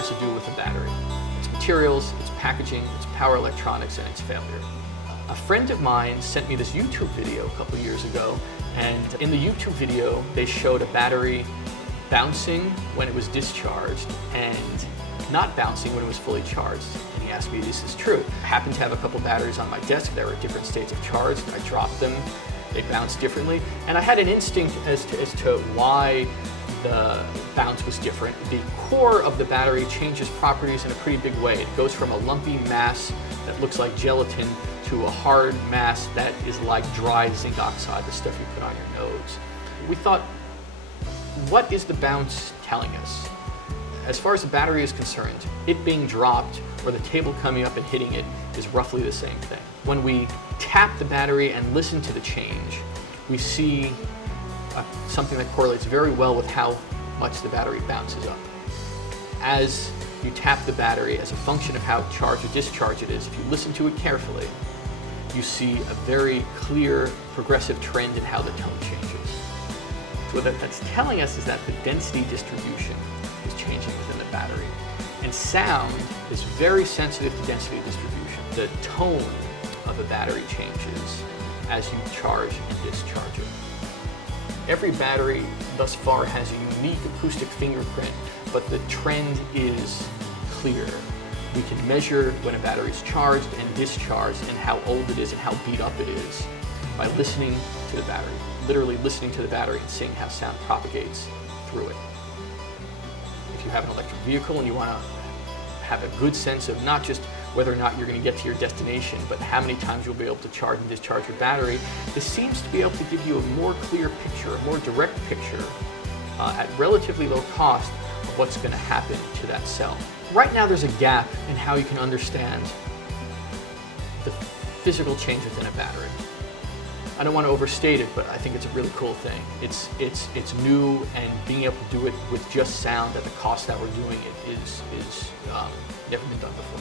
has to do with the battery. Its materials, its packaging, its power electronics, and its failure. A friend of mine sent me this YouTube video a couple years ago, and in the YouTube video they showed a battery bouncing when it was discharged and not bouncing when it was fully charged. And he asked me if this is true. I happened to have a couple batteries on my desk that were at different states of charge. I dropped them, they bounced differently, and I had an instinct as to why the bounce was different. The core of the battery changes properties in a pretty big way. It goes from a lumpy mass that looks like gelatin to a hard mass that is like dry zinc oxide, the stuff you put on your nose. We thought, what is the bounce telling us? As far as the battery is concerned, it being dropped or the table coming up and hitting it is roughly the same thing. When we tap the battery and listen to the change, we see something that correlates very well with how much the battery bounces up. As you tap the battery as a function of how charged or discharged it is, if you listen to it carefully, you see a very clear progressive trend in how the tone changes. So what that's telling us is that the density distribution is changing within the battery. And sound is very sensitive to density distribution. The tone of a battery changes as you charge and discharge it. Every battery thus far has a unique acoustic fingerprint, but the trend is clear. We can measure when a battery is charged and discharged and how old it is and how beat up it is by listening to the battery, literally listening to the battery and seeing how sound propagates through it. If you have an electric vehicle and you want to have a good sense of not just whether or not you're going to get to your destination, but how many times you'll be able to charge and discharge your battery, this seems to be able to give you a more clear picture, a more direct picture at relatively low cost of what's going to happen to that cell. Right now there's a gap in how you can understand the physical change within a battery. I don't want to overstate it, but I think it's a really cool thing. It's new, and being able to do it with just sound at the cost that we're doing it is never been done before.